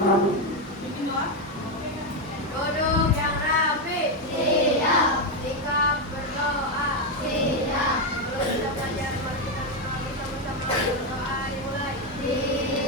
Bikin doa. Duduk yang rapi. Siap. Sikap berdoa. Siap. Kalau kita belajar, mari kita sama-sama berdoa. Dimulai.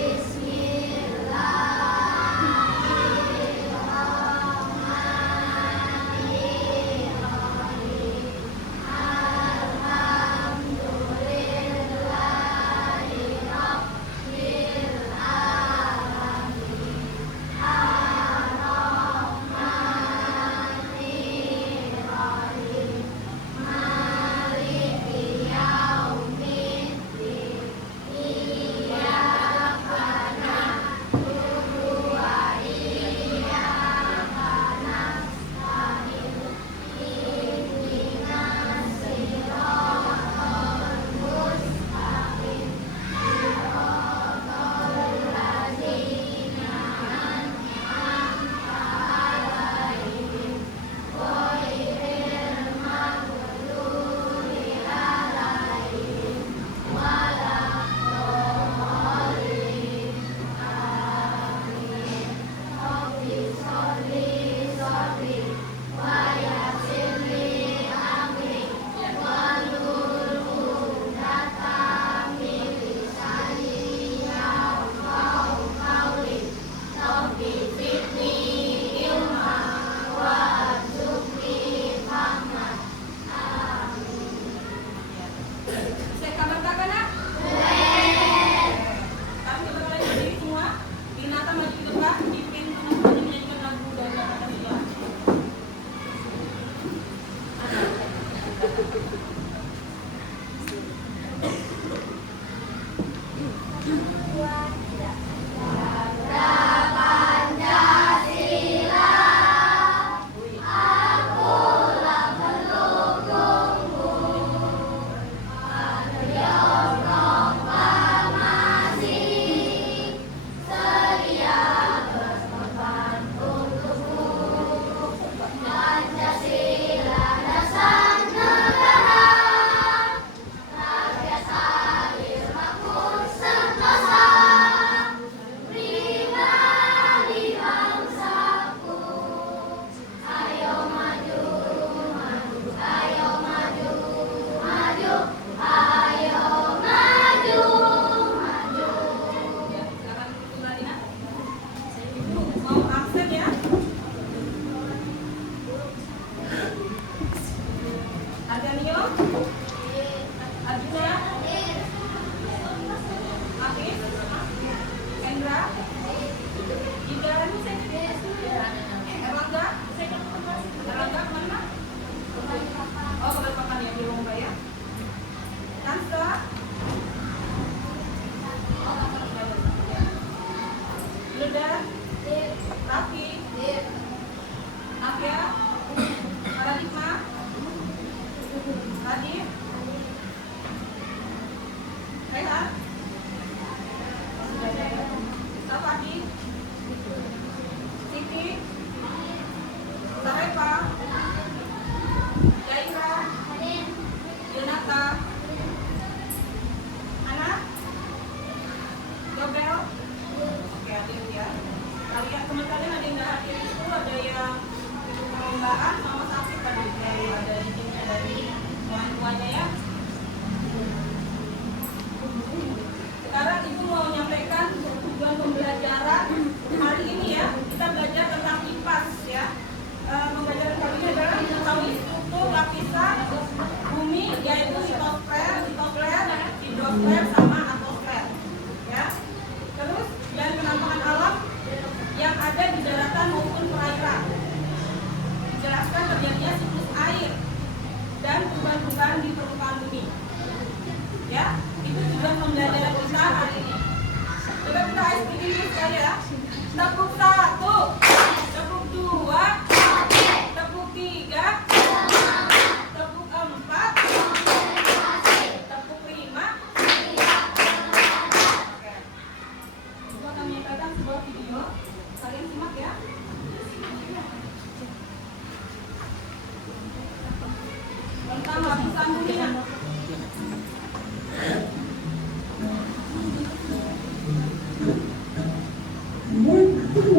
Tentang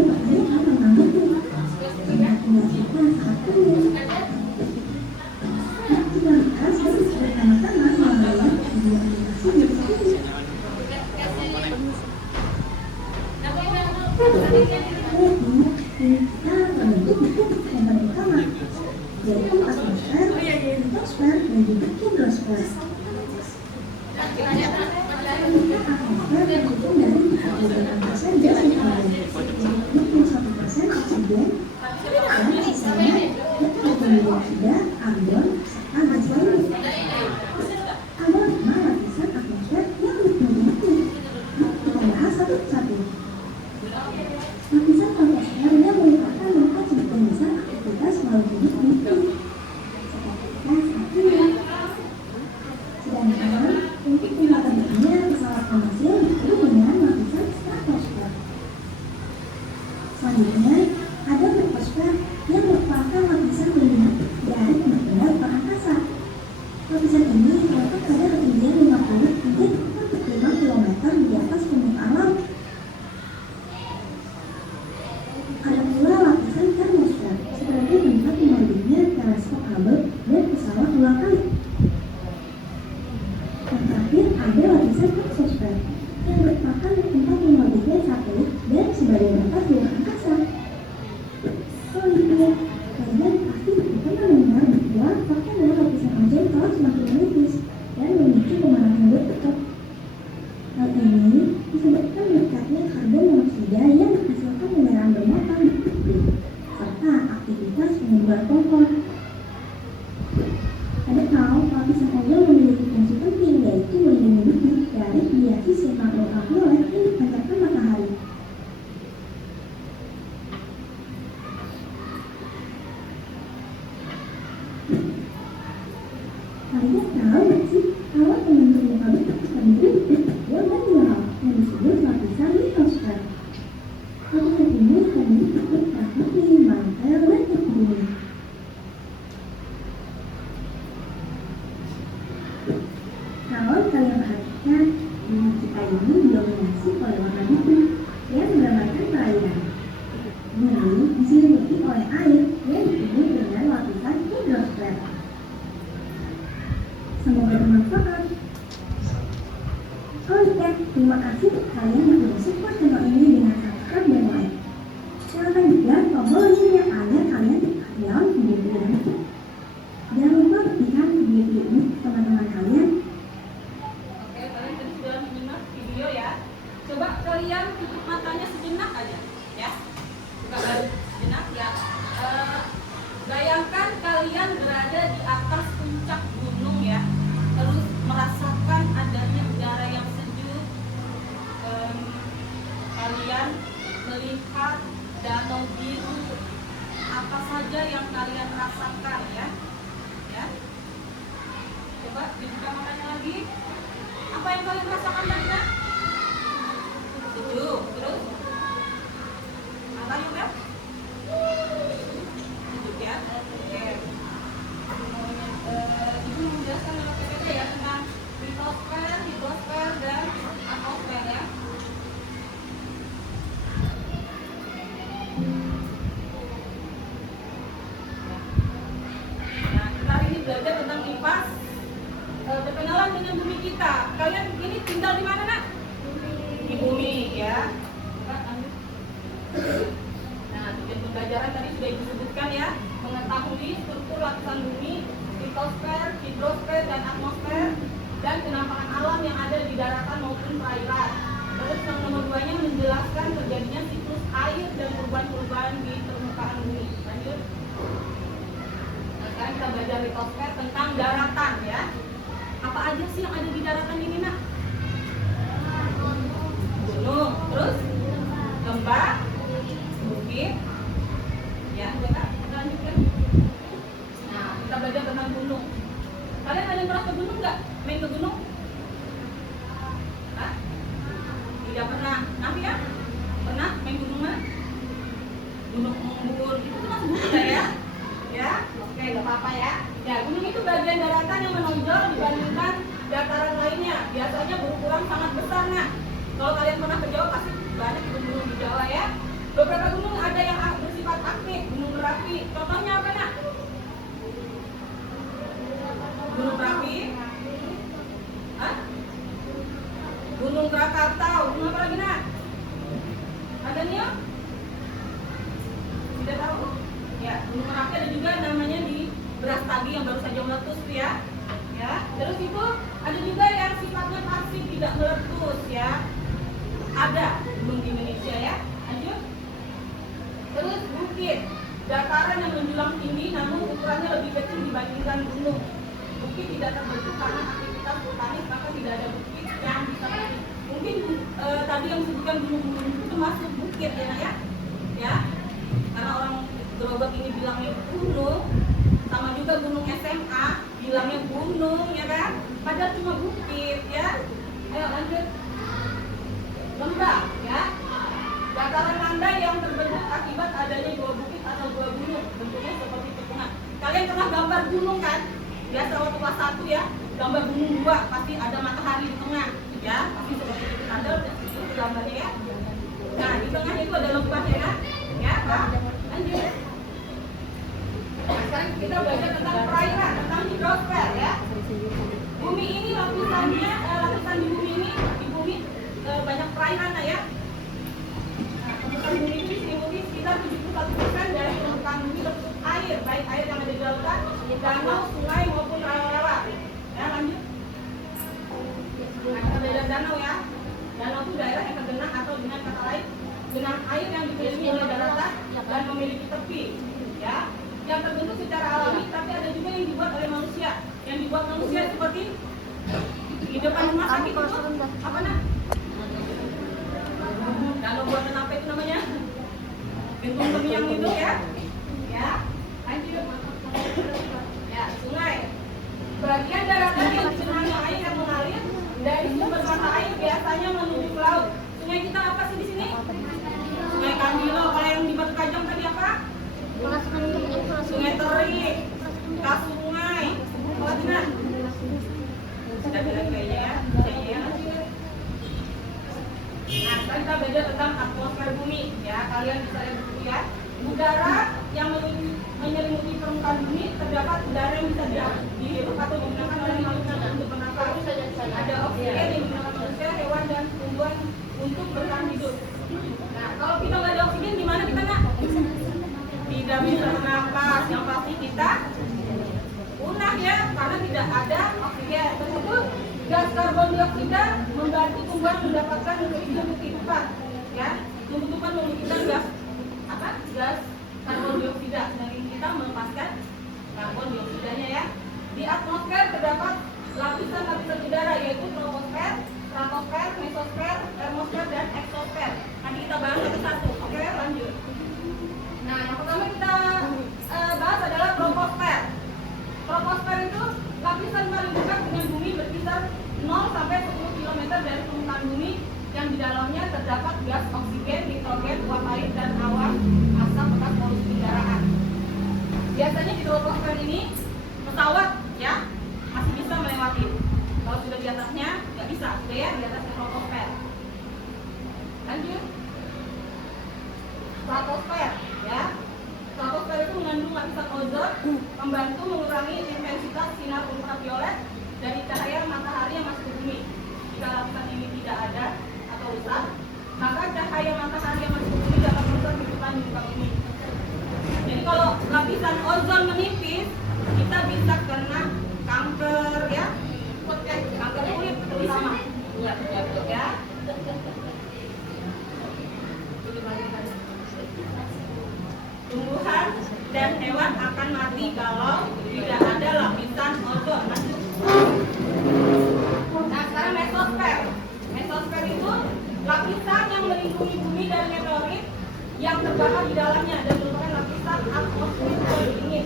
Berarti kita membentuk komponen utama, yaitu atmosfer, litosfer, dan juga hidrosfer. Atmosfer terdiri dari 48% gas air, 21% oksigen, dan sisanya yaitu karbon dioksida, argon, serta gas lainnya. Ada 5 lapisan atmosfer yang dimiliki. Kita bahas satu persatu. Lapisan atmosfer yang merupakan tempat sebagian besar aktivitas makhluk hidup hidup, seperti gas, air. Sedangkan untuk tingkatannya pesawat komersil disebut dengan lapisan stratosfer. Selanjutnya ada troposfer yang merupakan lapisan pelindung dari kemungkinan angkasa. Lapisan ini terletak pada ketinggian 50 hingga 45 km di atas permukaan laut. Ada pula lapisan termosfer sebagai tempat mengorbitnya teleskop Hubble dan pesawat ulang alik. Dan terakhir ada lapisan exosfer yang merupakan tempat mengorbitnya satelit dan sebagai batas ruang angkasa. Selanjutnya, kalian pasti pernah mendengar bahwa fakta dalam lapisan ozon telah semakin menipis dan memicu pemanasan global. Hal ini disebabkan meningkatnya karbon dioksida yang dihasilkan kendaraan bermotor di pabrik, serta aktivitas pengumpulan kompor. Padahal lapisan ozon memiliki fungsi penting, yaitu melindungi bumi dari radiasi sinar ultraviolet yang dipancarkan matahari. Kalian tahu nggak sih kalau pembentuk muka bumi terdiri dari dua hal yang disebut lapisan litosfer. Lapisan ini terdiri dari transmisi, mantel, dan kulit bumi. Kalau kalian perhatikan, bumi kita ini didominasi oleh warna biru yang menggambarkan perairan. Bumi diselimuti oleh air yang disebut dengan lapisan hidrosfer. Semoga bermanfaat. Oh iya, terima kasih kalian yang sudah support channel ini dengan subscribe dan like. Silakan juga tombol loncengnya agar kalian tidak ketinggalan video-video ini. Jangan lupa berikan video-video ini ke teman-teman kalian. Oke, kalian tadi sudah menyimak video ya. Coba kalian tutup matanya sejenak aja, ya. Buka baru sejenak ya. Bayangkan kalian berada di atas puncak gunung ya, terus merasakan adanya udara yang sejuk. Kalian melihat danau biru, apa saja yang kalian rasakan ya, ya. Coba dibuka matanya lagi. Apa yang kalian rasakan tadi? Sejuk, terus apa yang ya? Sejuk ya. Oke. Ibu menjelaskan lewat PPT ya tentang litosfer, hidrosfer, dan atmosfer ya. Nah, kita hari ini belajar tentang kipas. Berkenalan dengan bumi kita. Kalian ini tinggal di mana, Nak? Di bumi ya. Nah, tujuan pembelajaran tadi sudah disebutkan ya, mengetahui struktur lapisan bumi, litosfer, hidrosfer, dan atmosfer, dan penampakan alam yang ada di daratan maupun perairan. Terus yang nomor 2-nya menjelaskan terjadinya siklus air dan perubahan-perubahan di permukaan bumi. Lanjut. Nah, sekarang kita belajar litosfer tentang daratan ya. Apa aja sih yang ada di daratan ini, Nak? Gunung, terus lembah, bukit. Ya, kita lanjutkan. Nah, kita belajar tentang gunung. Kalian ada yang pernah ke gunung nggak? Main ke gunung? Hah? Tidak pernah. Nanti ya? Pernah main gunung mana? Gunung Unggur. Itu masuk gunung nggak ya? Ya? Oke, nggak apa-apa ya. Ya, gunung itu bagian daratan yang menonjol dibandingkan dataran lainnya. Biasanya berukuran sangat besar, Nah. Kalau kalian pernah ke Jawa pasti banyak gunung-gunung di Jawa ya. Beberapa gunung ada yang bersifat aktif, Gunung Merapi. Contohnya apa, Nak? Gunung Merapi? Hah? Gunung Krakatau. Gunung apa lagi, Nak? Ada nih ya? Tidak tahu? Ya, gunung Merapi ada juga namanya di Brastagi yang baru saja meletus tuh ya. Ya, terus itu ada juga yang sifatnya pasif tidak meletus ya. Ada gunung di Indonesia ya. Lanjut. Terus bukit, dataran yang menjulang tinggi namun ukurannya lebih kecil dibandingkan gunung. Bukit tidak terbentuk karena aktivitas vulkanis, maka tidak ada bukit yang bisa meletus. Mungkin tadi yang disebutkan gunung-gunung itu termasuk bukit ya nak ya. Ya, karena orang Gerobak ini bilangnya gunung, sama juga gunung SMA bilangnya gunung ya kan, padahal cuma bukit ya. Ayo lanjut. Lembah ya, dataran landai yang terbentuk akibat adanya dua bukit atau dua gunung, bentuknya seperti cekungan. Kalian pernah gambar gunung kan? Biasa waktu kelas 1 ya, gambar gunung 2 pasti ada matahari di tengah ya, pasti seperti itu tanda itu gambarnya ya. Nah di tengah itu ada lembah ya kan? Ya Pak, lanjut. Nah, sekarang kita belajar tentang perairan, tentang hidrosfer ya. Bumi ini lapisannya, lapisan di bumi ini, di bumi banyak perairan ya. Nah, permukaan bumi ini diselimuti sekitar 71% dari permukaan bumi berbentuk air, baik air yang ada di lautan, danau, sungai maupun rawa-rawa. Ya lanjut. Nah, kita belajar danau ya. Danau itu daerah yang tergenang atau dengan kata lain genang air yang dikelilingi oleh daratan dan memiliki tepi ya, yang terbentuk secara alami, tapi ada juga yang dibuat oleh manusia. Yang dibuat manusia seperti di depan rumah sakit itu apa nak? Danau buatan apa itu namanya? Gentung Temiang itu ya. Ya, lanjut. Ya, sungai. Bagian daratan yang digenangi air yang mengalir dari sumber mata air biasanya menuju ke laut. Sungai kita apa sih di sini? Sungai Kandilo. Kalau yang di Batu Kajang tadi apa? Sungai Terik, Kasungai, apa Tina? Sudah bilang kayaknya ya. Nah, sekarang kita belajar tentang atmosfer bumi ya. Kalian bisa lihat dulu ya. Udara yang menyelimuti permukaan bumi, terdapat udara yang bisa dihirup atau digunakan oleh makhluk untuk bernafas. Ada oksigen yang digunakan manusia, hewan dan tumbuhan untuk bertahan hidup. Nah, kalau kita nggak ada oksigen, gimana kita nak? Tidak bisa bernafas. Yang pasti kita punah ya, karena tidak ada oksigen. Terus gas karbon dioksida membantu tumbuhan mendapatkan nutrisi untuk kehidupan. Ya, tumbuhan membutuhkan gas apa? Gas karbon dioksida. Dari kita melepaskan karbon dioksidanya ya. Di atmosfer terdapat lapisan-lapisan udara yaitu troposfer, stratosfer, mesosfer, termosfer, dan eksosfer. Nanti kita bahas satu-satu. Oke, lanjut. Nah, yang pertama kita bahas adalah troposfer. Troposfer itu lapisan paling dekat dengan bumi berkisar 0 sampai 10 km dari permukaan bumi yang di dalamnya terdapat gas oksigen, nitrogen, uap air, dan awan asap bekas polusi kendaraan. Biasanya di troposfer ini pesawat ya masih bisa melewati. Kalau sudah di atasnya nggak bisa, sudah ya di atas troposfer. Lanjut. Stratosfer ya. Stratosfer itu mengandung lapisan ozon, membantu mengurangi intensitas sinar ultraviolet dari cahaya matahari yang masuk ke bumi. Jika lapisan ini tidak ada atau rusak, maka cahaya matahari yang masuk ke bumi dapat merusak kehidupan di muka bumi. Jadi kalau lapisan ozon menipis, kita bisa kena kanker ya, kanker kulit terutama. Ya. Tumbuhan dan hewan akan mati kalau tidak ada lapisan ozon. Nah, sekarang mesosfer. Mesosfer itu lapisan yang melindungi bumi dari meteorit yang terbakar di dalamnya dan merupakan lapisan atmosfer paling dingin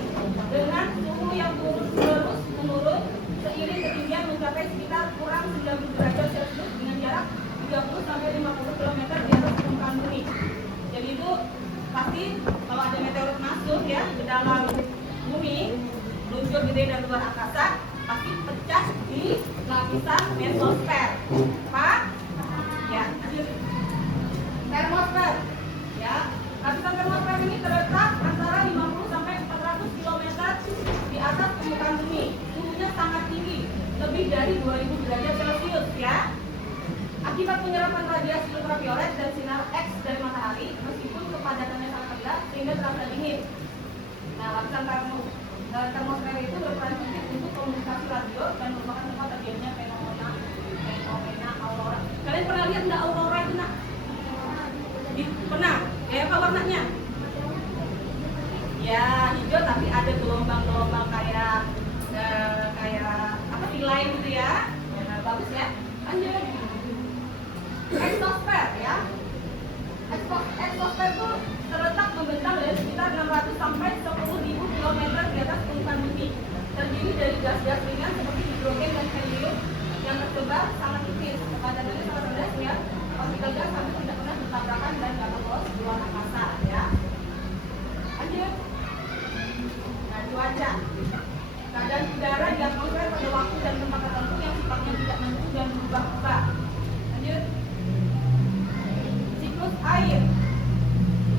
dengan suhu yang terus menurun seiring ketinggian mencapai sekitar kurang 90 derajat Celcius dengan jarak 30 sampai 50 km di atas permukaan bumi. Jadi itu pasti kalau ada meteorit masuk ya ke dalam bumi, meluncur gede dari luar angkasa, pasti pecah di lapisan mesosfer. Pak? Ya, lanjut. Termosfer. Ya, lapisan termosfer ini terletak antara 50 sampai 400 km di atas permukaan bumi. Suhunya sangat tinggi, lebih dari 2000 derajat Celcius ya. Akibat penyerapan radiasi ultraviolet dan sinar X dari matahari meskipun kepadatannya sangat rendah sehingga terasa dingin. Nah, lapisan termosfer itu berperan penting untuk komunikasi radio dan merupakan tempat terjadinya fenomena aurora. Kalian pernah lihat nggak aurora itu nak? Pernah? Ya, apa warnanya? Ya, hijau tapi ada gelombang-gelombang kayak apa nilai gitu ya. Nah, bagus ya. Lanjut. Eksosfer ya. Eksosfer itu terletak membentang dari sekitar 600 sampai 10.000 km di atas permukaan bumi. Terdiri dari gas-gas ringan seperti hidrogen dan helium yang tersebar sangat tipis. Kepadatannya sangat rendah ya. Partikel gas hampir tidak pernah bertabrakan dan dapat lolos di luar angkasa ya. Lanjut. Nah, cuaca. Keadaan udara di atmosfer pada waktu dan tempat tertentu yang sifatnya tidak menentu dan berubah-ubah. Lanjut. Siklus air.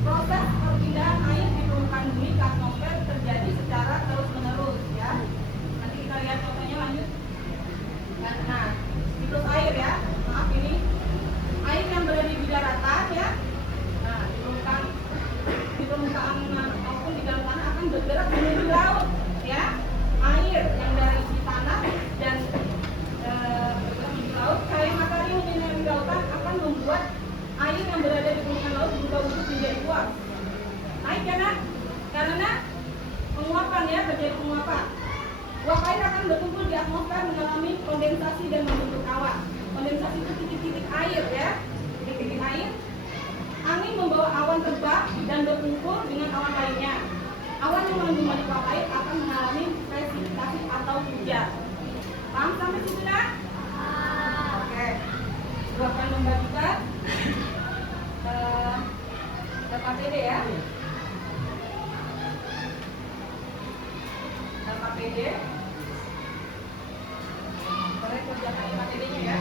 Proses perpindahan air di permukaan bumi ke atmosfer terjadi secara terus-menerus ya. Nanti kita lihat contohnya lanjut. Nah, siklus air ya. Maaf ini air yang berada di daratan ya. Nah, di permukaan maupun di dalam tanah akan bergerak menuju laut ya. Air yang dari isi tanah dan bergerak menuju laut, cahaya matahari yang menyinari lautan akan membuat air yang berada di permukaan laut berubah wujud menjadi uap. Naik ya nak? Karena penguapan ya, terjadi penguapan. Uap air akan berkumpul di atmosfer mengalami kondensasi dan membentuk awan. Kondensasi itu titik-titik air ya, titik-titik air. Angin membawa awan terbang dan berkumpul dengan awan lainnya. Awan yang mengandung banyak uap air akan mengalami presipitasi atau hujan. Paham sampai situ nak? Oke. Gua akan membagikan KPD ya. KPD. Boleh kerjakan KPD-nya ya.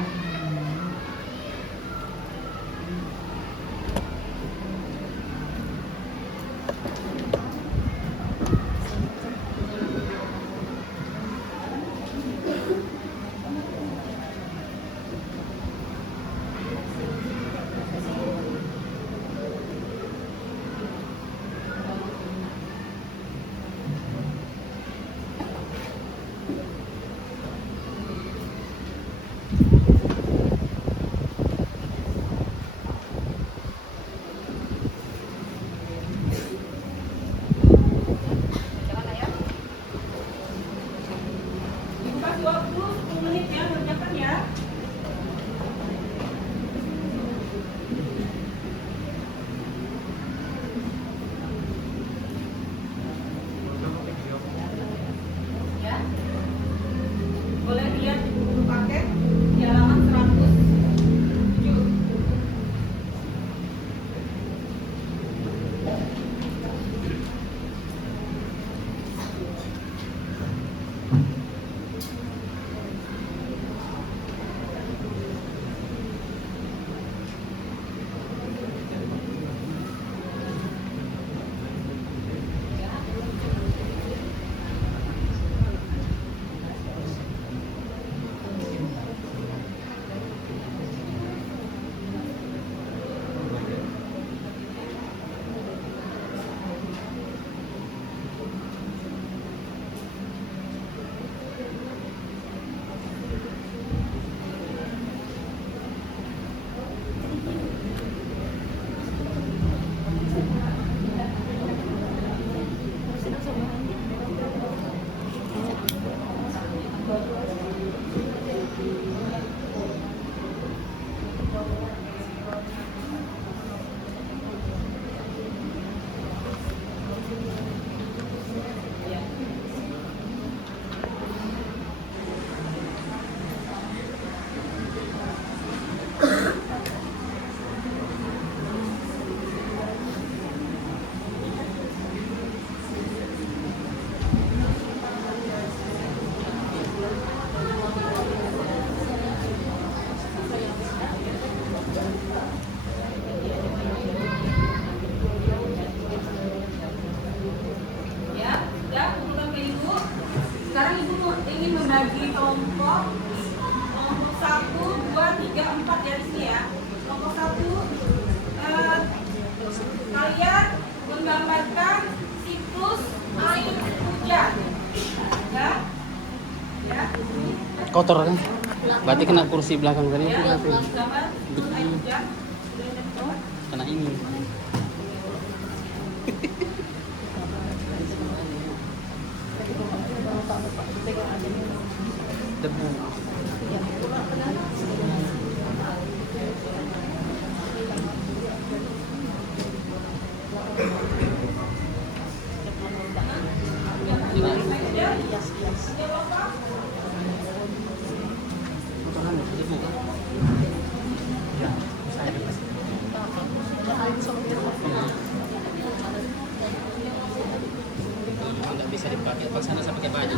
kotor kan? Berarti kena kursi belakang tadi. Ya, Berarti pulang gambar, air hujan, udah nyemprot. kena ini. Debu. Nggak bisa dipakai pas sana saya pakai baju.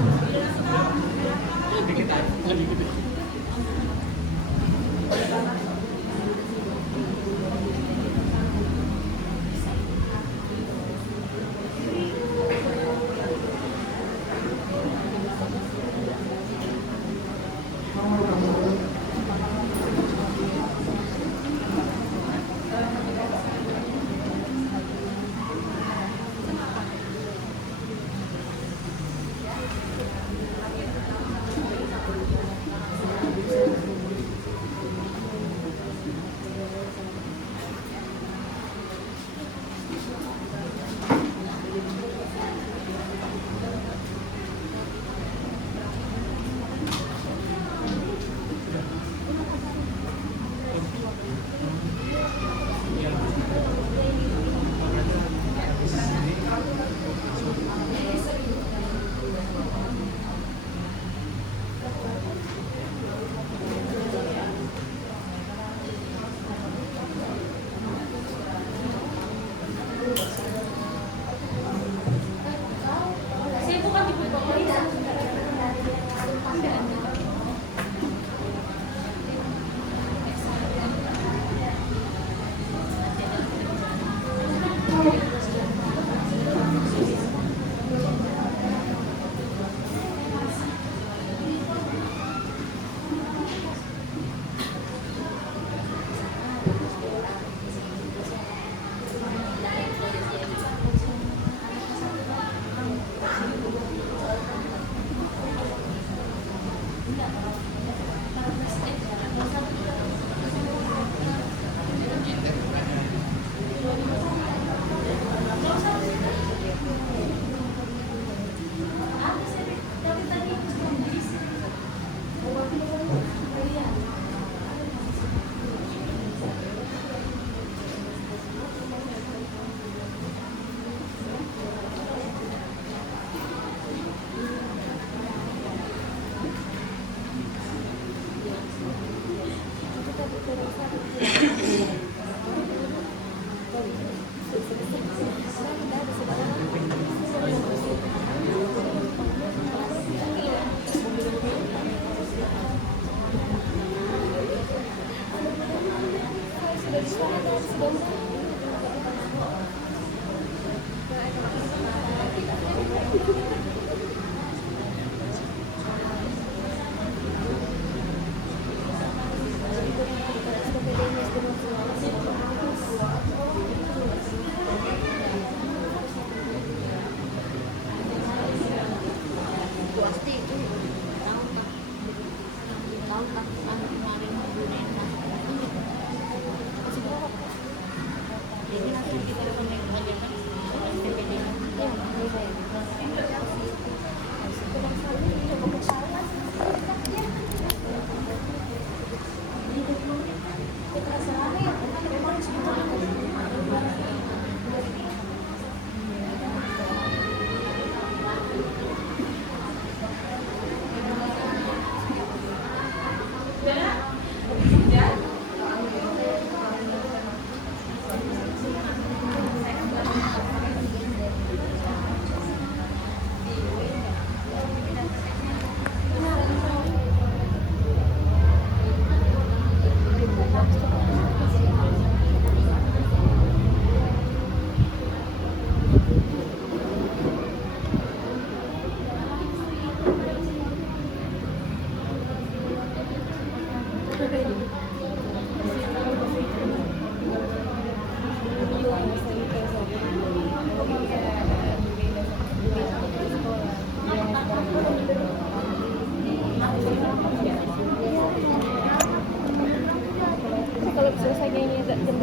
Ini nanti kita rekomendasikan PPD.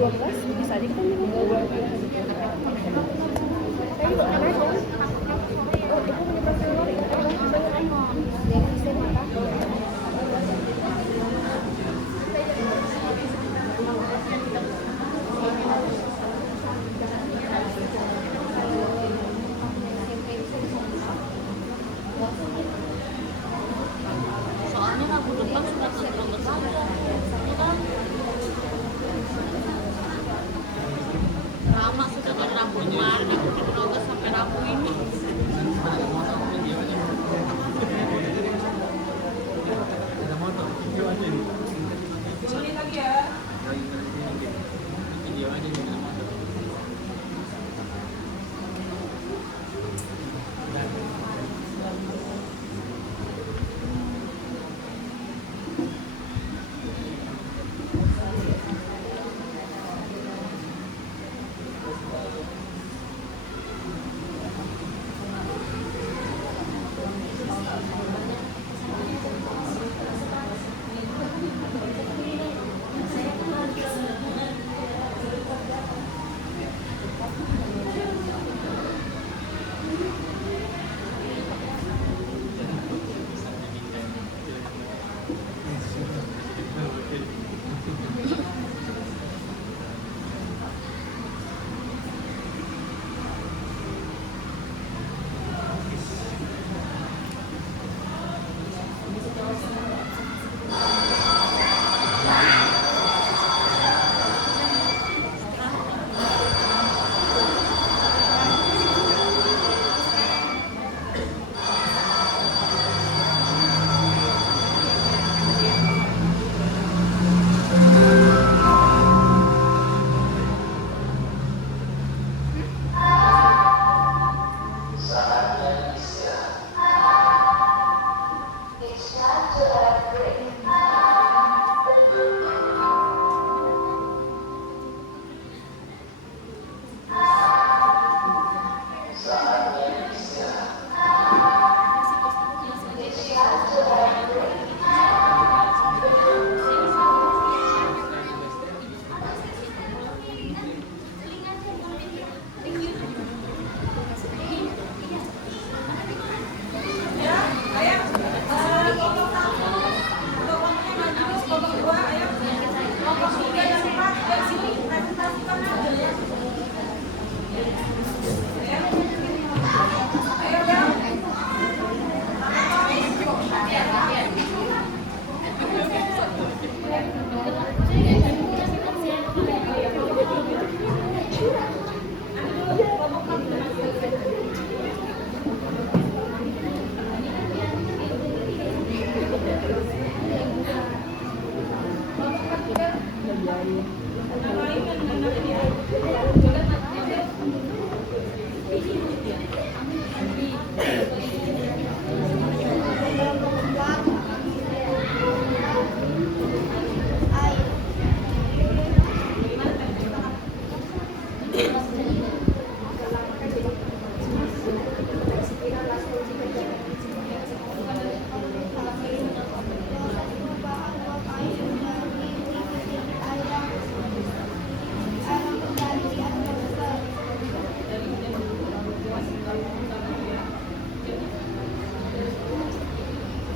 12 bisa aja kita minum. Tapi juga karena oh itu punya profesor dari SMA kan. Soalnya minggu depan sudah tentu bersama ya kan, lama sudah dari Rabu kemarin aku di Protes sampai Rabu ini. Beli lagi ya. Video aja di motor.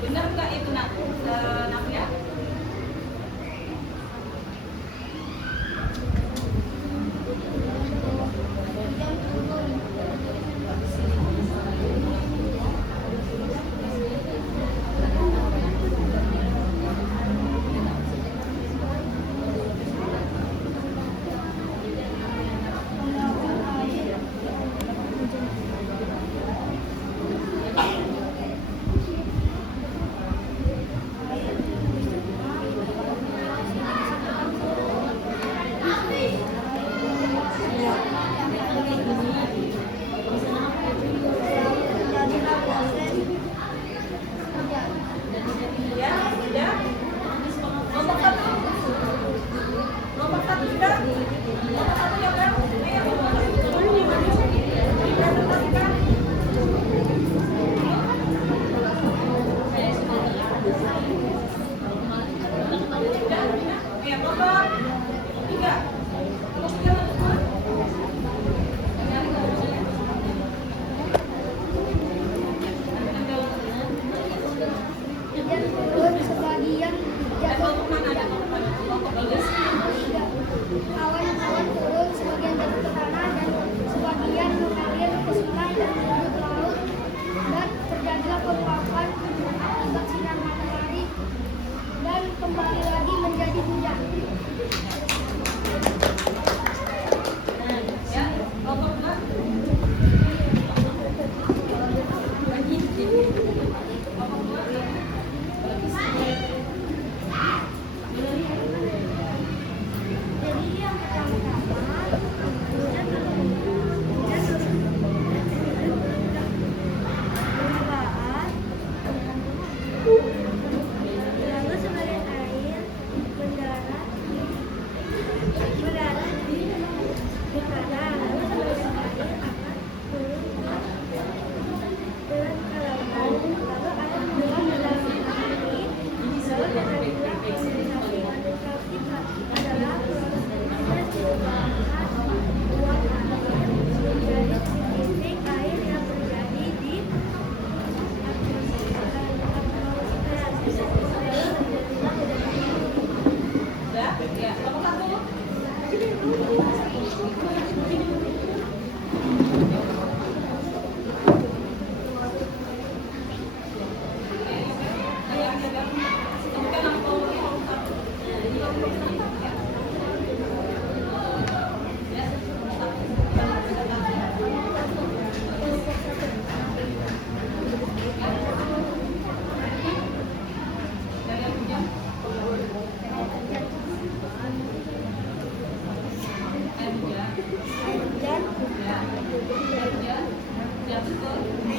Benar nggak itu nak? Nafia?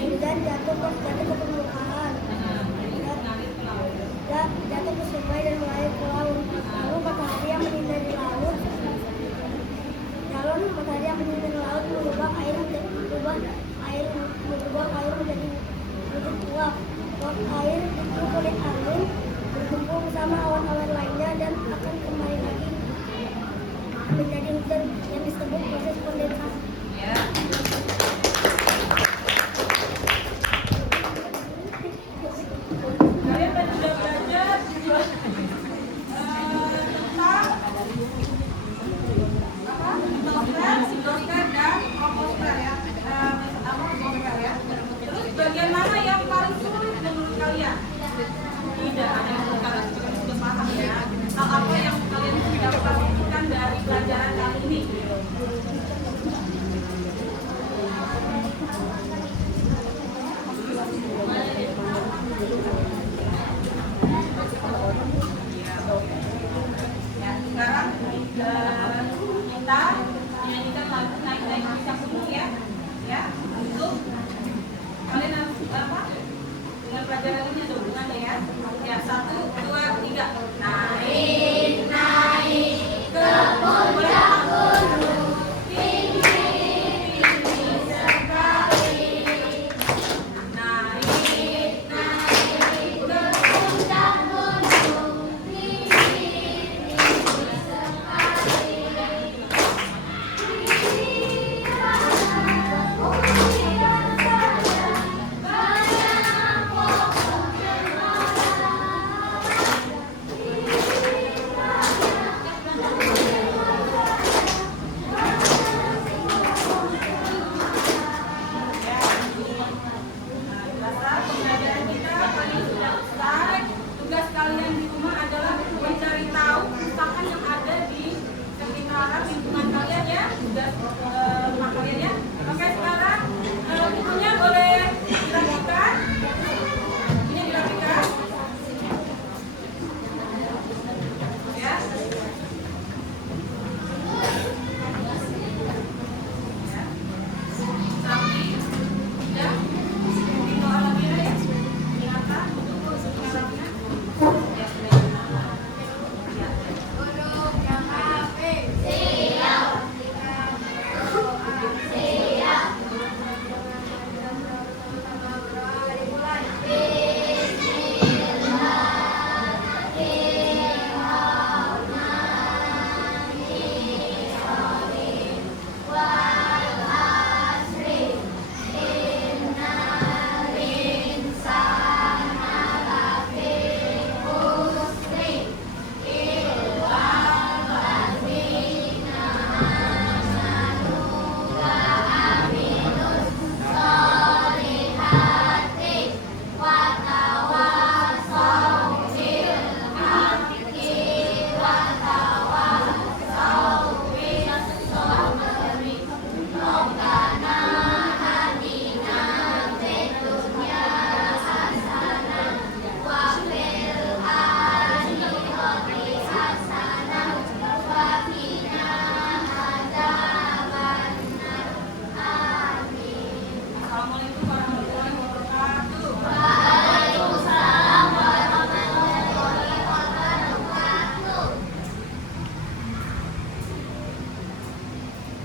Hujan jatuh ke permukaan, jatuh ke sungai dan mengalir ke laut. Lalu matahari yang menyinari laut mengubah air menjadi wujud uap. Uap air itu kulit angin berkumpul bersama awan-awan lainnya dan akan kembali lagi menjadi hujan yang disebut proses kondensasi. Kalian tadi sudah belajar tentang litosfer, hidrosfer, dan troposfer ya. Terus bagian mana yang paling sulit menurut kalian? Tidak ada yang menurut kalian sudah paham ya. Hal apa yang kalian sudah perhatikan dari pelajaran kali ini? Ya, sekarang kita menyanyikan lagu Naik-Naik Bisa Sembuh ya. Ya, untuk kalian harus apa? Dengan pelajaran ini ada hubungannya ya. Ya, 1, 2, 3. Naik, naik ke puncak gunung, tinggi, tinggi sekali. Naik, naik ke puncak gunung, tinggi, tinggi sekali. Pembelajaran kita kali ini sudah selesai. Tugas kalian di rumah adalah mencari tahu kerusakan yang ada di sekitaran lingkungan kalian ya. Tugas rumah kalian ya. Oke, sekarang bukunya boleh dirapikan. Ini dirapikan. Ya. Rapi. Ya. Doa lagi ya. Ingatan untuk semuanya. Duduk yang rapi. Siap. Kita berdoa. Siap. Sama-sama berdoa dimulai. Assalamualaikum